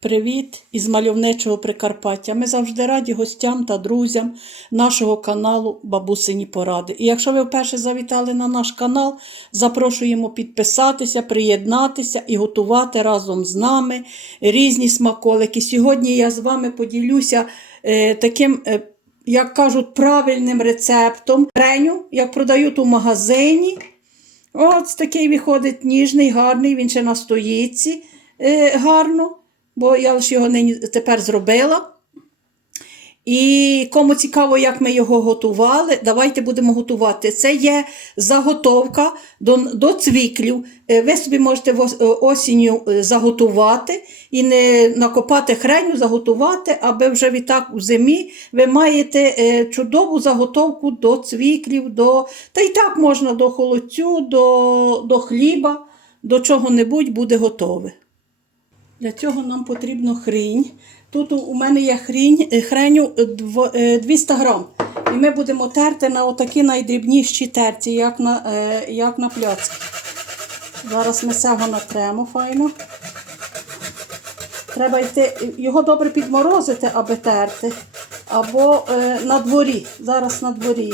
Привіт із мальовничого Прикарпаття. Ми завжди раді гостям та друзям нашого каналу Бабусині Поради. І якщо ви вперше завітали на наш канал, запрошуємо підписатися, приєднатися і готувати разом з нами різні смаколики. Сьогодні я з вами поділюся е, таким, е, як кажуть, правильним рецептом. Реню, як продають у магазині. От такий виходить ніжний, гарний, він ще на стоїці е, гарно, бо я лише його нині тепер зробила. І кому цікаво, як ми його готували, давайте будемо готувати. Це є заготовка до, до цвіклів. Е, Ви собі можете е, осінню е, заготувати і не накопати хреню, заготувати, аби вже відтак у зимі ви маєте чудову заготовку до цвіклів, до, та й так можна до холодцю, до, до хліба, до чого-небудь буде готове. Для цього нам потрібно хрінь. Тут у- мене є хрінь, е, хреню е, дво- е, 200 грам. І ми будемо терти на отакі найдрібніші терці, як на, е, як на пляцки. Зараз ми цього натремо файно. Треба йти, його добре підморозити, аби терти. Або е, на дворі. Зараз на дворі.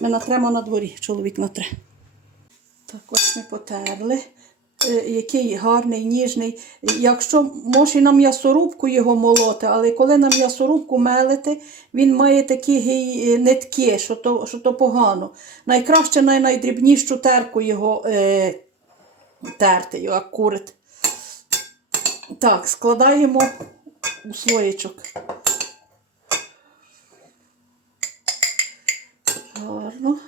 Ми натремо на дворі, чоловік натре. Так, ось ми потерли. Е, Який гарний, ніжний. Якщо може на м'ясорубку його молоти, але коли на м'ясорубку мелити, він має такі нитки, що то, що то погано. Найкраще на найдрібнішу терку його е, терти, як курить. Так, складаємо у слоєчок. Гарно.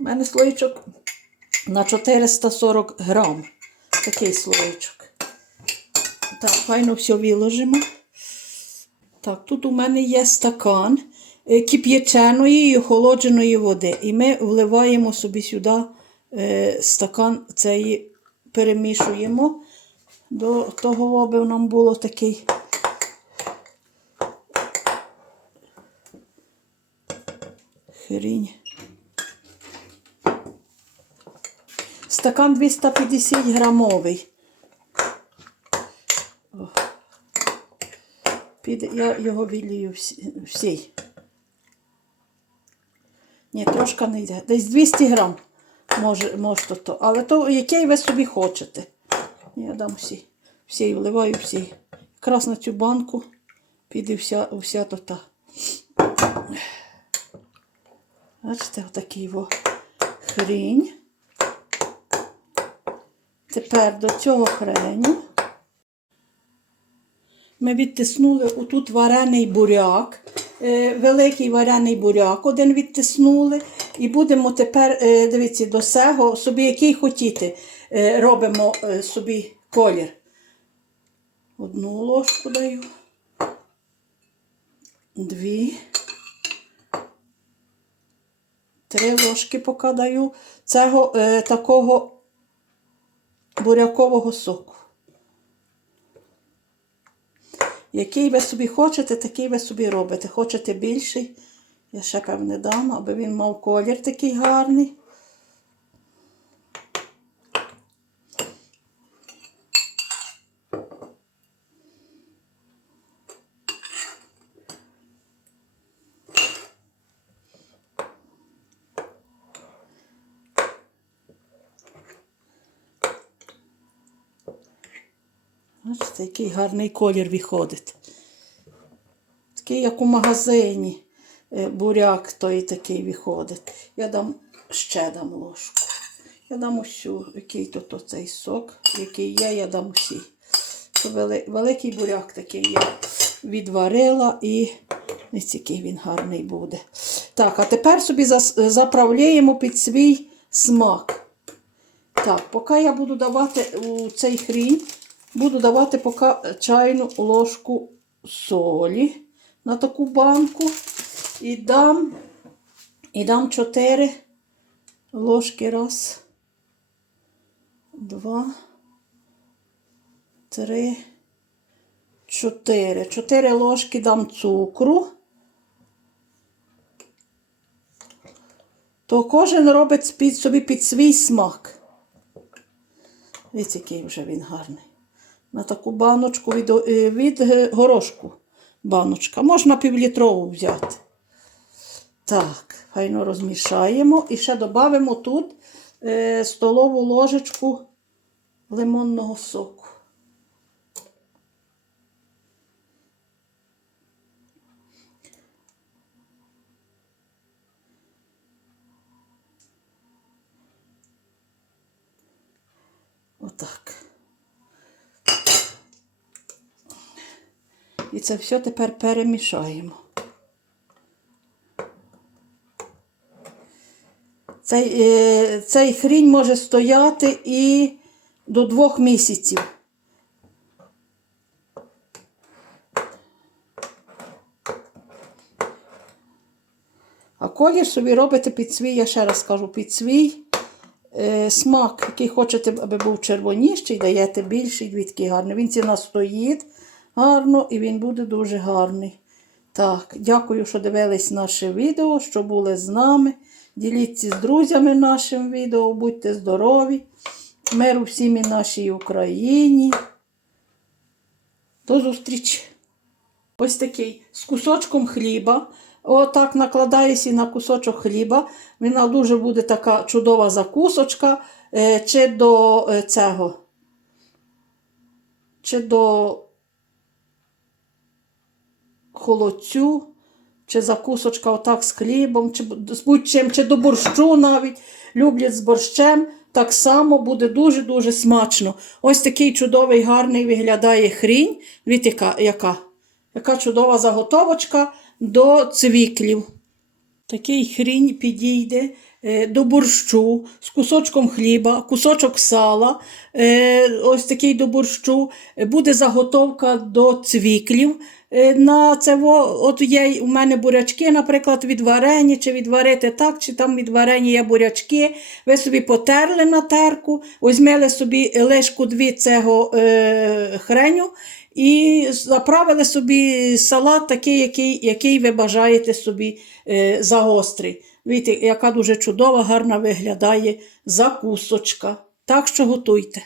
У мене слоєчок на 440 грам. Такий слоєчок. Так, файно все виложимо. Так, тут у мене є стакан е, кип'яченої і охолодженої води. І ми вливаємо собі сюди е, стакан цей перемішуємо до того, аби нам було такий. Хрінь. Стакан 250 грамовий. О. Я його вілію всій. Ні, трошки не йде. Десь 200 грам може, може то. Але то, який ви собі хочете. Я дам всі. Всі вливаю всі. Якраз на цю банку піде вся, вся то та. Бачите, отакий во хрінь. Тепер до цього хреню ми відтиснули отут варений буряк, е, великий варений буряк, один відтиснули. І будемо тепер, е, дивіться, до цього собі який хотіти, е, робимо собі колір. Одну ложку даю, дві, три ложки поки даю цього е, такого бурякового соку. Який ви собі хочете, такий ви собі робите. Хочете більший, я ще певне дам, аби він мав колір такий гарний. Бачите, який гарний колір виходить. Такий, як у магазині. е, Буряк той такий виходить. Я дам ще дам ложку. Я дам усю, який то, то цей сок, який є, я дам усі. Це великий буряк такий я відварила і ось який він гарний буде. Так, а тепер собі заправляємо під свій смак. Так, поки я буду давати у цей хрінь, буду давати поки чайну ложку солі на таку банку. І дам, і дам 4 ложки. Раз, два, три, 4. 4 ложки дам цукру. То кожен робить собі під свій смак. Ось який вже він гарний. На таку баночку від, е, від е, горошку. Баночка. Можна півлітрову взяти. Так, файно розмішаємо. І ще додамо тут е, столову ложечку лимонного соку. Отак. І це все тепер перемішаємо. Цей, е, цей хрінь може стояти і до двох місяців. А колір собі робите під свій, я ще раз кажу, під свій е, смак, який хочете, аби був червоніший, даєте більший, двідки гарний. Він ціна стоїть гарно і він буде дуже гарний. Так, дякую, що дивились наше відео, що були з нами. Діліться з друзями нашим відео, будьте здорові. Миру всім і нашій Україні. До зустрічі! Ось такий з кусочком хліба. Отак накладаєш і на кусочок хліба. Вона дуже буде така чудова закусочка. е, Чи до е, цього, чи до холодцю, чи закусочка отак з хлібом, чи з будь-чим, чи до борщу навіть. Люблять з борщем. Так само буде дуже-дуже смачно. Ось такий чудовий, гарний виглядає хрінь. Дивіться, яка, яка, яка чудова заготовочка до цвіклів. Такий хрінь підійде до борщу з кусочком хліба, кусочок сала, е, ось такий до борщу. Е, Буде заготовка до цвіклів. Е, На це от є у мене бурячки, наприклад, відварені, чи відварити так, чи там відварені є бурячки. Ви собі потерли на терку, візьмели собі лишку дві цього е, хреню і заправили собі салат такий, який, який ви бажаєте собі е, загострий. Видите, яка дуже чудова, гарна виглядає закусочка. Так що готуйте.